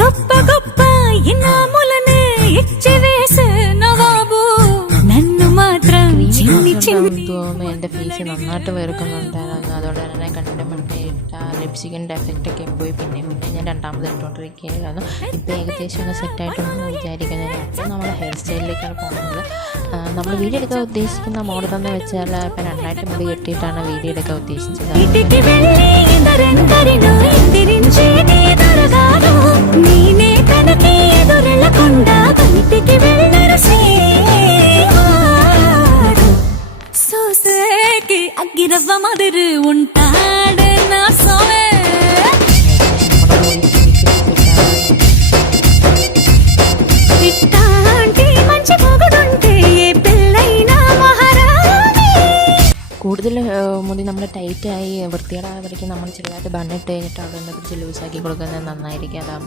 గొప్ప గొప్ప ఇనాములనే ఇచ్చివేసే నవాబు నన్ను మాత్రం చిన్ని చిన్ని എൻ്റെ ഫേസ് നന്നായിട്ട് വേർക്കുന്നുണ്ടായിരുന്നു. അതുകൊണ്ട് തന്നെ കണ്ടിട്ട് ലിപ്സ്റ്റിക്കിൻ്റെ എഫക്റ്റൊക്കെ പോയി പിന്നെ ഞാൻ രണ്ടാമത് ഇട്ടുകൊണ്ടിരിക്കുകയായിരുന്നു. ഇപ്പോൾ ഏകദേശം ഒന്ന് സെറ്റായിട്ടുണ്ടെന്ന് വിചാരിക്കുന്നത്. അപ്പോൾ നമ്മൾ ഹെയർ സ്റ്റൈലിലേക്കാണ് പോകുന്നത്. നമ്മൾ വീഡിയോ എടുക്കാൻ ഉദ്ദേശിക്കുന്ന മോഡലെന്ന് വെച്ചാൽ ഇപ്പം 2 മുടി കെട്ടിയിട്ടാണ് വീഡിയോ എടുക്കാൻ ഉദ്ദേശിച്ചത്. అగ్గిరవ్వ మదిరు ఉంటాడు నా సోమే ఇట్టాంటి మంచి మొగుడుంటే ఏ పెళ్ళైనా మహారాణి. കൂടുതൽ മുടി നമ്മൾ ടൈറ്റായി വൃത്തികേടാകാതിരിക്കും നമ്മൾ ചെറുതായിട്ട് ബണ്ണിട്ട് കഴിഞ്ഞിട്ട് അവിടെ നിന്ന് പിടിച്ച് ലൂസാക്കി കൊടുക്കുന്നത് നന്നായിരിക്കും. അതാകുമ്പോൾ